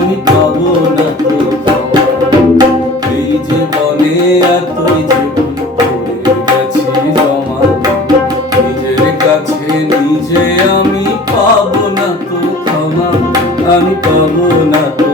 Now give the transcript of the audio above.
আমি পাবো না তো ক্ষমা। এই জীবনে এতই জীবন করে গেছি জমা, নিজের কাছে নিজে আমি পাবো না তো ক্ষমা, আমি পাবো না তো